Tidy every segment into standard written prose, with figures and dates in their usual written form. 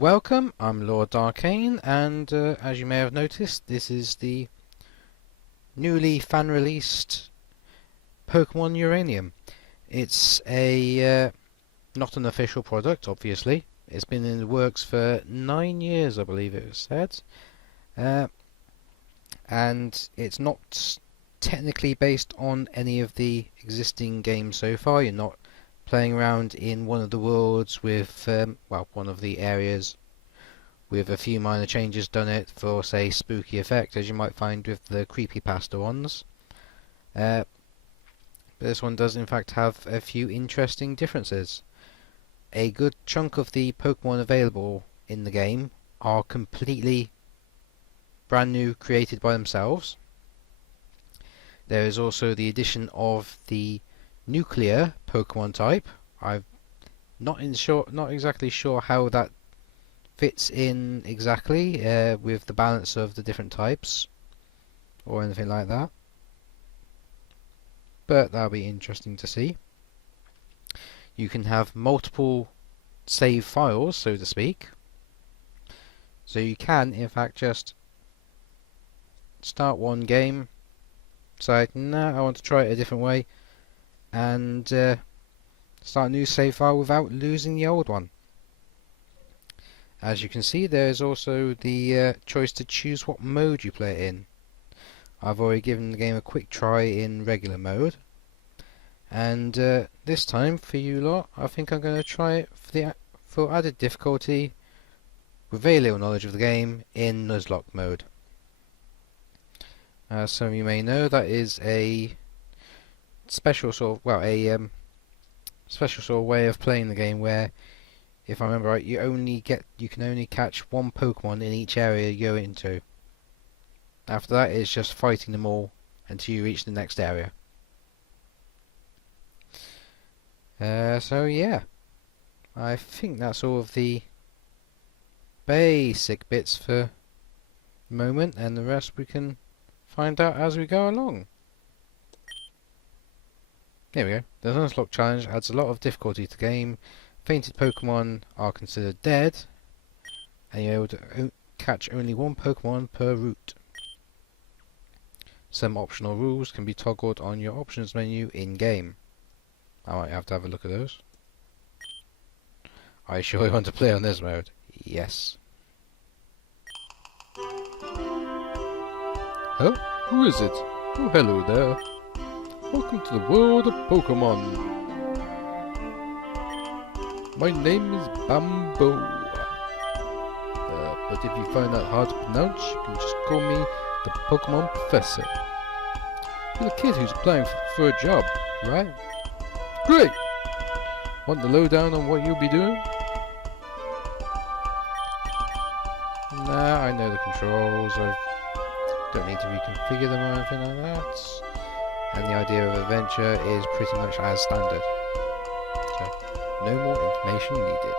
Welcome, I'm Lord Arcane, and as you may have noticed, this is the newly fan-released Pokemon Uranium. It's a not an official product, obviously. It's been in the works for 9 years, I believe it was said, uh, and it's not technically based on any of the existing games so far. You're not playing around in one of the worlds with, one of the areas with a few minor changes done it for, say, spooky effect, as you might find with the creepypasta ones. But this one does in fact have a few interesting differences. A good chunk of the Pokemon available in the game are completely brand new, created by themselves. There is also the addition of the nuclear Pokemon type. I'm not exactly sure how that fits in exactly with the balance of the different types or anything like that, but that'll be interesting to see. You can have multiple save files, so to speak, so you can in fact just start one game, decide, nah, I want to try it a different way, and start a new save file without losing the old one. As you can see, there is also the choice to choose what mode you play it in. I've already given the game a quick try in regular mode, and this time for you lot, I think I'm going to try it for added difficulty, with very little knowledge of the game, in Nuzlocke mode. As some of you may know, that is a special sort of special sort of way of playing the game where, if I remember right, you can only catch one Pokemon in each area you go into. After that, it's just fighting them all until you reach the next area. So yeah, I think that's all of the basic bits for the moment, and the rest we can find out as we go along. There we go. The Nuzlocke challenge adds a lot of difficulty to the game. Fainted Pokemon are considered dead, and you're able to catch only one Pokemon per route. Some optional rules can be toggled on your options menu in-game. I might have to have a look at those. Are you sure you want to play on this mode? Yes. Huh? Who is it? Oh, hello there. Welcome to the world of Pokemon. My name is Bamboo. But if you find that hard to pronounce, you can just call me the Pokemon Professor. You're the kid who's applying for a job, right? Great! Want the lowdown on what you'll be doing? Nah, I know the controls. I don't need to reconfigure them or anything like that. And the idea of adventure is pretty much as standard. So, no more information needed.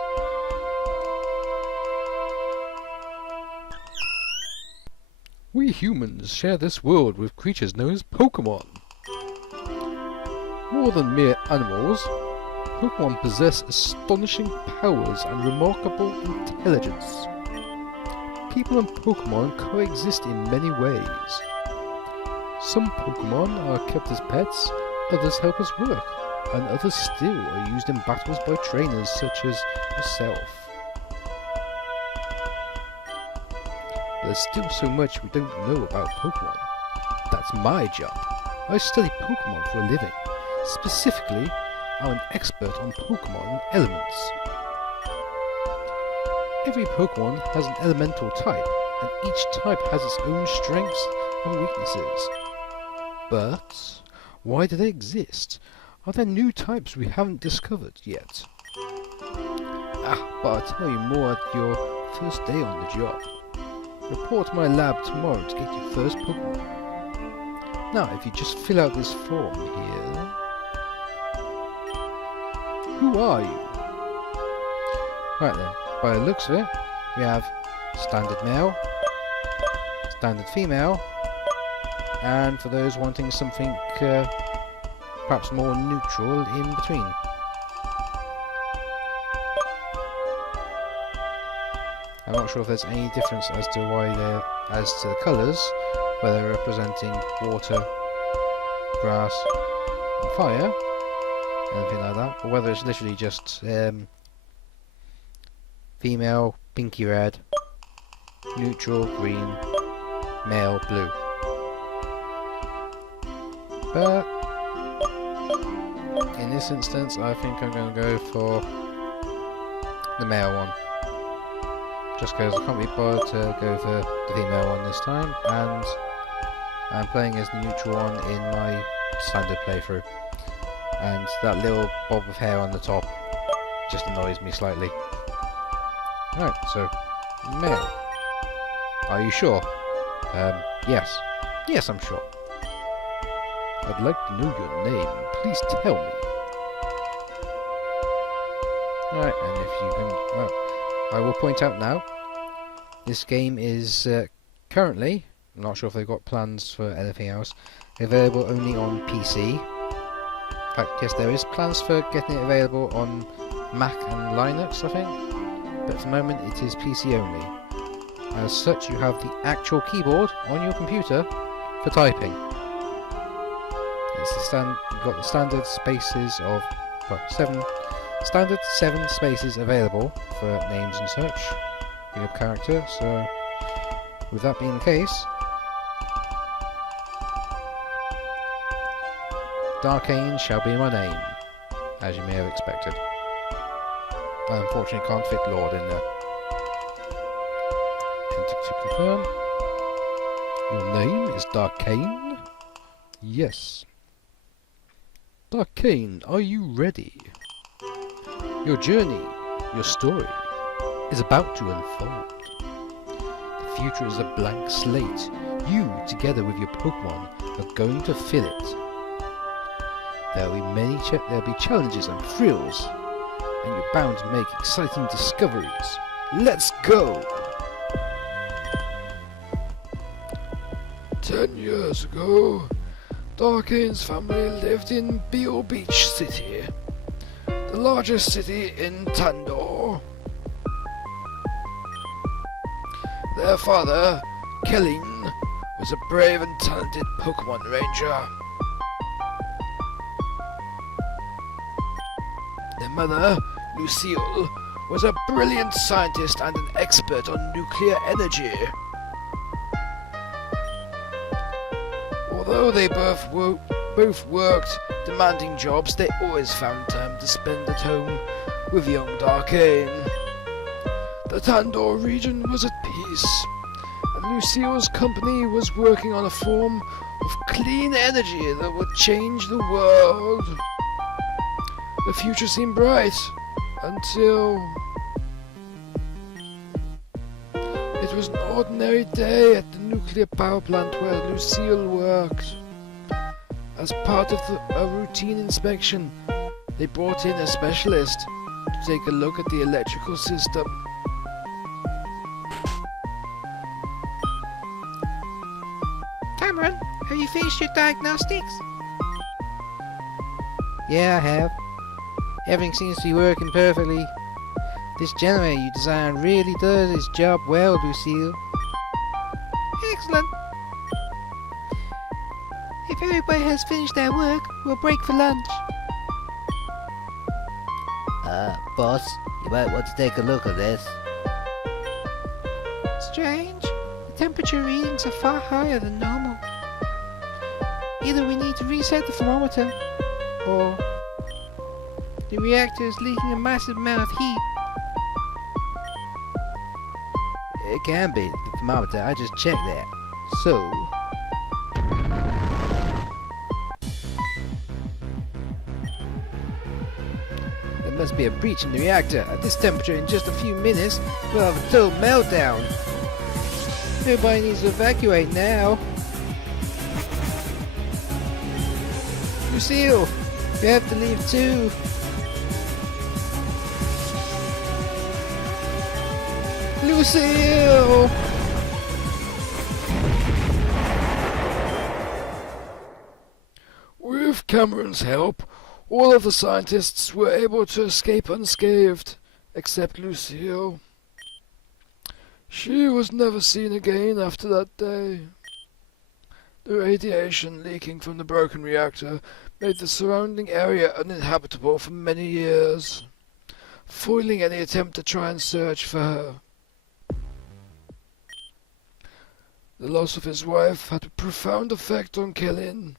We humans share this world with creatures known as Pokemon. More than mere animals, Pokemon possess astonishing powers and remarkable intelligence. People and Pokemon coexist in many ways. Some Pokemon are kept as pets, others help us work, and others still are used in battles by trainers such as yourself. There's still so much we don't know about Pokemon. That's my job. I study Pokemon for a living. Specifically, I'm an expert on Pokemon elements. Every Pokemon has an elemental type, and each type has its own strengths and weaknesses. But why do they exist? Are there new types we haven't discovered yet? But I'll tell you more at your first day on the job. Report to my lab tomorrow to get your first Pokemon. Now, if you just fill out this form here... Who are you? Right then, by the looks of it, we have standard male, standard female, and for those wanting something perhaps more neutral in between. I'm not sure if there's any difference as to the colours, whether they're representing water, grass, and fire, anything like that, or whether it's literally just female pinky red, neutral green, male blue. But in this instance, I think I'm going to go for the male one. Just because I can't be bothered to go for the female one this time, and I'm playing as the neutral one in my standard playthrough. And that little bob of hair on the top just annoys me slightly. Right, so, male. Are you sure? Yes. Yes, I'm sure. I'd like to know your name. Please tell me. Alright, and if you can... well, I will point out now, this game is currently, I'm not sure if they've got plans for anything else, available only on PC. In fact, yes, there is plans for getting it available on Mac and Linux, I think, but at the moment it is PC only. As such, you have the actual keyboard on your computer for typing. It's the you've got the standard spaces of, well, 7 spaces available for names and such for your character, so with that being the case, Darkane shall be my name, as you may have expected. I unfortunately can't fit Lord in there. Enter to confirm. Your name is Darkane? Yes. Darkane, are you ready? Your journey, your story, is about to unfold. The future is a blank slate. You, together with your Pokemon, are going to fill it. There'll be challenges and thrills, and you're bound to make exciting discoveries. Let's go! 10 years ago, Darkane's family lived in Beale Beach City, the largest city in Tandor. Their father, Kellin, was a brave and talented Pokemon Ranger. Their mother, Lucille, was a brilliant scientist and an expert on nuclear energy. Although they both worked demanding jobs, they always found time to spend at home with young Darkane. The Tandor region was at peace, and Lucille's company was working on a form of clean energy that would change the world. The future seemed bright, until... it was an ordinary day at the nuclear power plant where Lucille worked. As part of a routine inspection, they brought in a specialist to take a look at the electrical system. Cameron, have you finished your diagnostics? Yeah, I have. Everything seems to be working perfectly. This generator you designed really does its job well, Lucille. Excellent. If everybody has finished their work, we'll break for lunch. Boss, you might want to take a look at this. Strange. The temperature readings are far higher than normal. Either we need to reset the thermometer, or the reactor is leaking a massive amount of heat. It can be the thermometer, I just checked that. So... there must be a breach in the reactor. At this temperature, in just a few minutes, we'll have a total meltdown. Everybody needs to evacuate now. Lucille, you have to leave too. Lucille! With Cameron's help, all of the scientists were able to escape unscathed, except Lucille. She was never seen again after that day. The radiation leaking from the broken reactor made the surrounding area uninhabitable for many years, foiling any attempt to try and search for her. The loss of his wife had a profound effect on Kellin.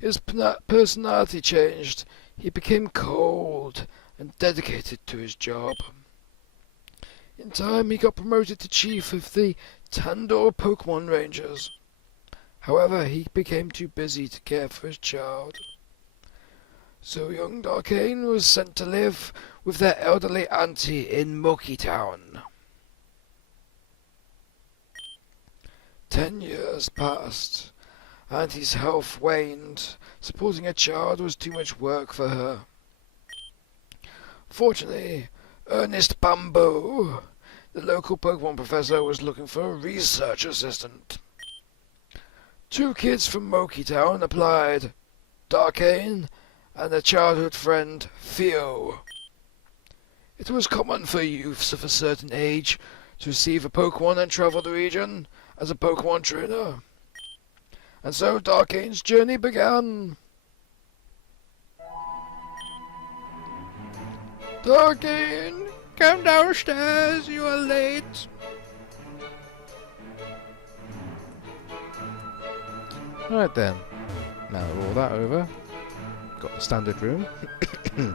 His personality changed. He became cold and dedicated to his job. In time, he got promoted to chief of the Tandor Pokemon Rangers. However, he became too busy to care for his child. So young Darkane was sent to live with their elderly auntie in Moki Town. 10 years passed. Auntie's health waned. Supporting a child was too much work for her. Fortunately, Ernest Bamboo, the local Pokemon professor, was looking for a research assistant. 2 kids from Moki Town applied, Darkane and a childhood friend, Theo. It was common for youths of a certain age to receive a Pokemon and travel the region as a Pokemon trainer. And so Darkane's journey began. Darkane, come downstairs, you are late. Right then, now all that over, got the standard room. Excuse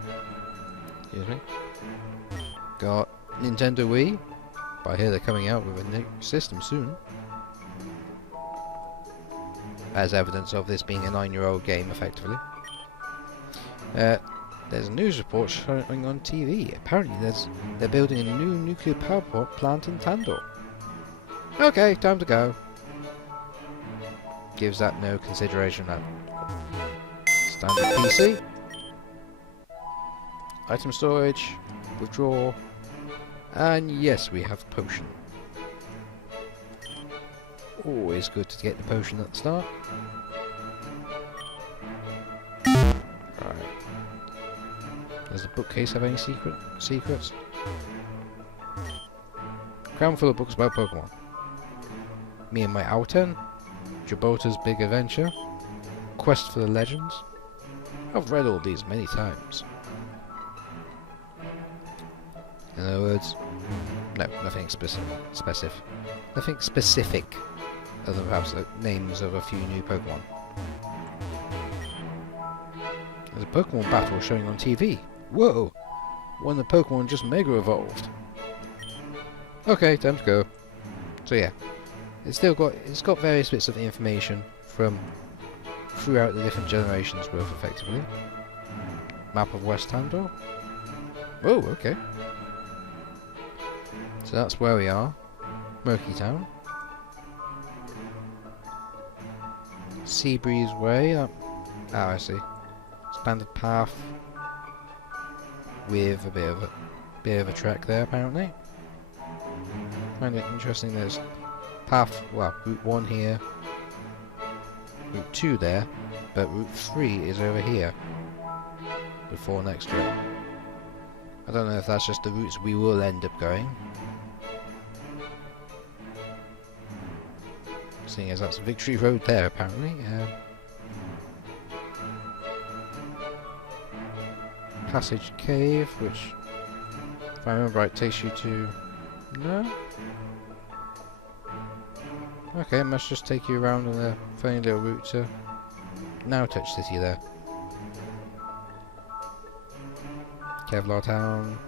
me. Got Nintendo Wii. But I hear they're coming out with a new system soon. As evidence of this being a 9-year-old game, effectively. There's a news report showing on TV. Apparently they're building a new nuclear power plant in Tandor. Okay, time to go. Gives that no consideration now. Standard PC. Item storage. Withdraw. And yes, we have potion. Always good to get the potion at the start. Right. Does the bookcase have any secrets? Cram full of books about Pokemon. Me and my Alten. Jabota's Big Adventure. Quest for the Legends. I've read all these many times. In other words, no, nothing nothing specific, other than perhaps the names of a few new Pokemon. There's a Pokemon battle showing on TV. Whoa! One of the Pokemon just Mega Evolved. Okay, time to go. So yeah, it's got various bits of information from throughout the different generations worth, effectively. Map of West Tandor. Oh, okay. So that's where we are. Moki Town. Seabreeze Way. Oh, I see. Expanded path with a bit of a trek there, apparently. Find it interesting. There's path, well, Route 1 here, Route 2 there, but Route 3 is over here. Before next trip. I don't know if that's just the routes we will end up going. Seeing as that's Victory Road there, apparently. Passage Cave, which, if I remember right, takes you to... No? Okay, it must just take you around on a funny little route to Now Touch City there. Kevlar Town.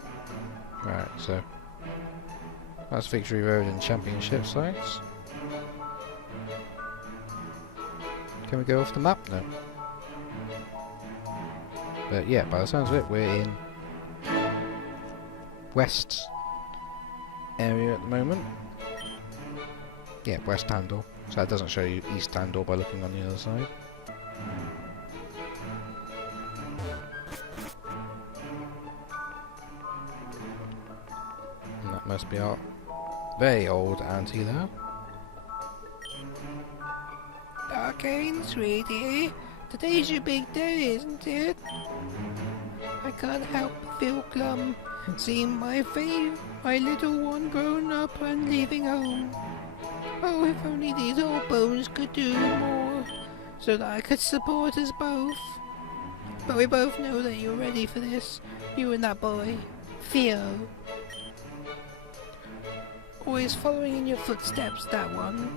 Right, so that's Victory Road and Championship sites. Can we go off the map? No. But yeah, by the sounds of it, we're in West area at the moment. Yeah, West Tandor. So that doesn't show you East Tandor by looking on the other side. And that must be our very old auntie there. Darkane, sweetie, today's your big day, isn't it? I can't help but feel glum Seeing my little one grown up and leaving home. Oh, if only these old bones could do more, so that I could support us both. But we both know that you're ready for this, you and that boy, Theo. Always following in your footsteps, that one.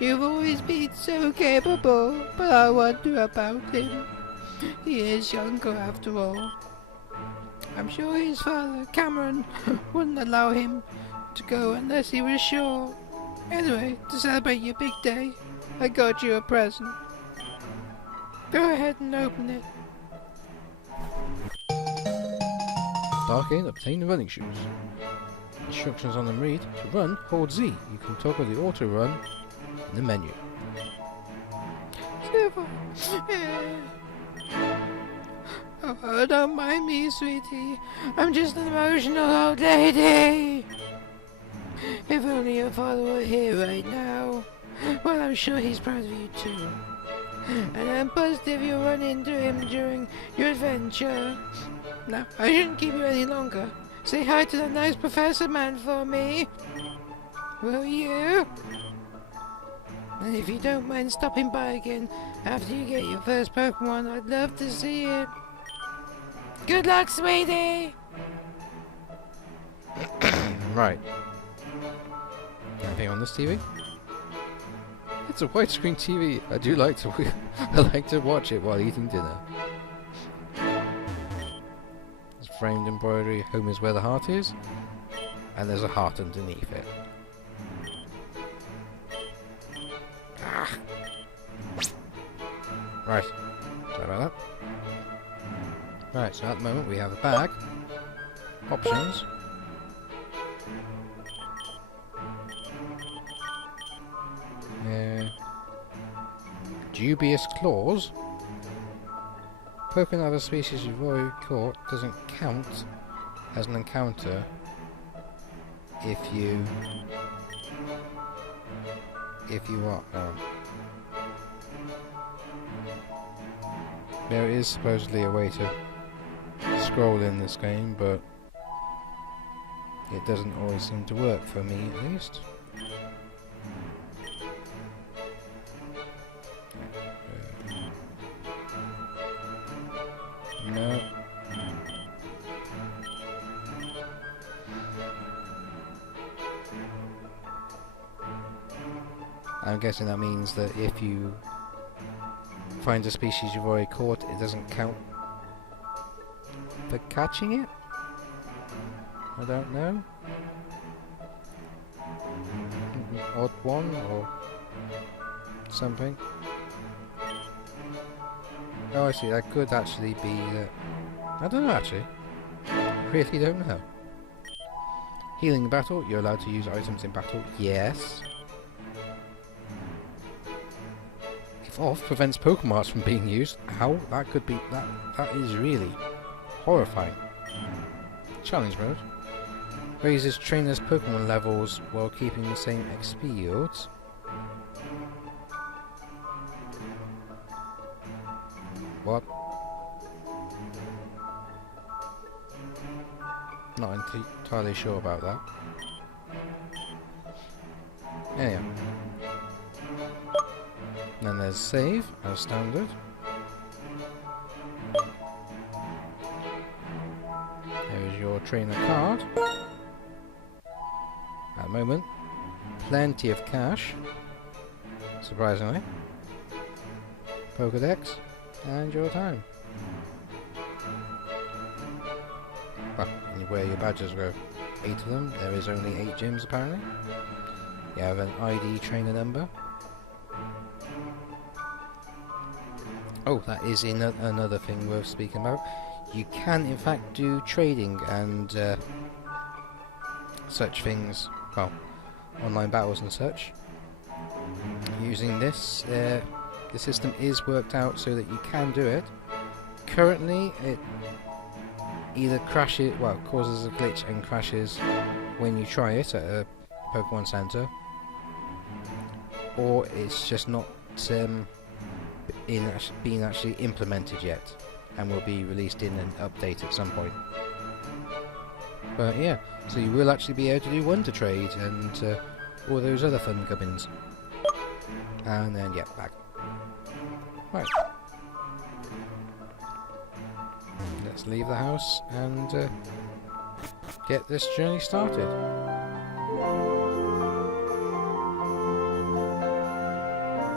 You've always been so capable, but I wonder about him. He is younger after all. I'm sure his father, Cameron, wouldn't allow him to go unless he was sure. Anyway, to celebrate your big day, I got you a present. Go ahead and open it. Darkane, obtain the running shoes. Instructions on them read, to run, hold Z. You can toggle the auto run in the menu. Oh, don't mind me, sweetie. I'm just an emotional old lady. If only your father were here right now. Well, I'm sure he's proud of you too. And I'm positive you'll run into him during your adventure. Now, I shouldn't keep you any longer. Say hi to that nice Professor Man for me. Will you? And if you don't mind stopping by again after you get your first Pokemon, I'd love to see it. Good luck, sweetie! Right. Anything on this TV? It's a widescreen TV. I do like to I like to watch it while eating dinner. There's framed embroidery, home is where the heart is, and there's a heart underneath it. Ah. Right. Sorry about that. Right, so at the moment we have a bag, options, dubious claws. Poking other species you've already caught doesn't count as an encounter if you are. There is supposedly a way to scroll in this game, but it doesn't always seem to work for me, at least. No. I'm guessing that means that if you find a species you've already caught, it doesn't count for catching it? I don't know. Odd one or something. Oh, I see. That could actually be that. I don't know, actually. Really don't know. Healing in battle. You're allowed to use items in battle. Yes. If off prevents Pokemarks from being used. How? That could be. That is really horrifying. Challenge mode. Raises trainers' Pokemon levels while keeping the same XP yields. What? Not entirely sure about that. Yeah. Then there's save as standard. There's your trainer card. At the moment, plenty of cash. Surprisingly. Pokedex. And your time. Well, and where your badges go. 8 of them. There is only 8 gyms apparently. You have an ID trainer number. Oh, that is another thing worth speaking about. You can in fact do trading and such things, well, online battles and such. Using this, the system is worked out so that you can do it. Currently, it either crashes, well, causes a glitch and crashes when you try it at a Pokemon Center, or it's just not being actually implemented yet, and will be released in an update at some point. But yeah, so you will actually be able to do wonder trade and all those other fun gubbins. And then yeah, back. Right. Let's leave the house and get this journey started.